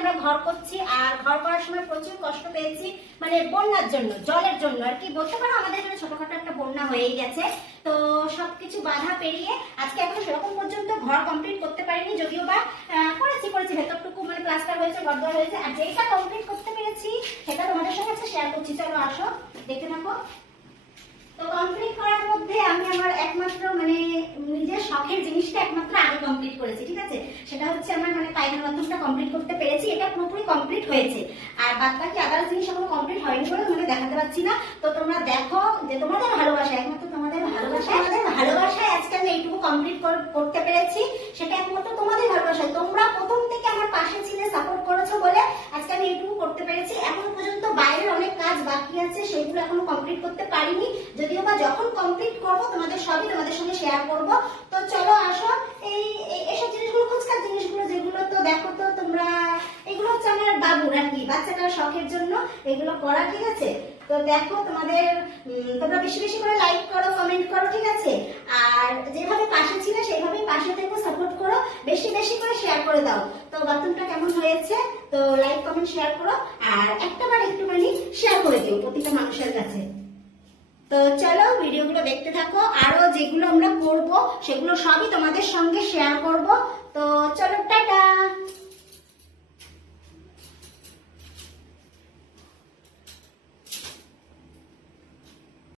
আমরা ঘর করছি আর ঘর করার সময় প্রচুর কষ্ট পেয়েছি মানে বন্যার জন্য, জলের জন্য। আর কি বলতে পারো, আমাদের ছোটখাটো একটা বন্যা হয়েই গেছে। তো সবকিছু বাধা পেরিয়ে আজকে এখনও সেরকম পর্যন্ত ঘর কমপ্লিট করতে পারিনি, যদিও বা করেছি করেছি। ভেতরটুকু মানে প্লাস্টার হয়েছে গরদোয়ার হয়েছে, আর যেটা কমপ্লিট করতে পেরেছি, সেটা তোমাদের সঙ্গে শেয়ার করছি। চলো আসো, দেখতে থাকো। তো কমপ্লিট করার মধ্যে হচ্ছে আমার মানে পায়খানা বাথরুমটা কমপ্লিট করতে পেরেছি, এটা পুরোপুরি কমপ্লিট হয়েছে। আর বাদ বাকি আদার্স জিনিস এখনও কমপ্লিট হয়নি বলে তোমাকে দেখাতে পারছি না। তো তোমরা দেখো যে তোমাদের ভালোবাসা, একমাত্র তোমাদের ভালোবাসা আমাদের ভালোবাসায় আজকে আমি এইটুকু কমপ্লিট করতে পেরেছি। সেটা একমাত্র তোমাদের ভালোবাসায় তোমরা প্রথম থেকে আমার পাশে ছিলে সাপোর্ট করেছ বলে আজকে আমি এইটুকু করতে পেরেছি। এখন পর্যন্ত বাইরের অনেক কাজ বাকি আছে, সেগুলো এখনও কমপ্লিট করতে পারিনি। যদিও বা যখন কমপ্লিট করব, তোমাদের সবই তোমাদের সঙ্গে শেয়ার করব তো চলো আসো এই এই- এইসব জিনিসগুলো ফুচকার জিনিসগুলো যেগুলো তো দেখো তো তোমরা এগুলো আমার আর কি বাচ্চাটার শখের জন্য এগুলো করা, ঠিক আছে? তো দেখো তোমাদের তোমরা বেশি বেশি করে লাইক করো কমেন্ট করো, ঠিক আছে? আর যেভাবে পাশে ছিলে সেইভাবেই পাশে থেকে সাপোর্ট করো, বেশি বেশি করে শেয়ার করে দাও। তো বাথরুমটা কেমন হয়েছে? তো লাইক কমেন্ট শেয়ার করো, আর একটা বার একটুখানি শেয়ার করে দিও প্রতিটা মানুষের কাছে। তো চলো ভিডিওগুলো দেখতে থাকো, আরও যেগুলো আমরা করব সেগুলো সবই তোমাদের সঙ্গে শেয়ার করব। তো চলো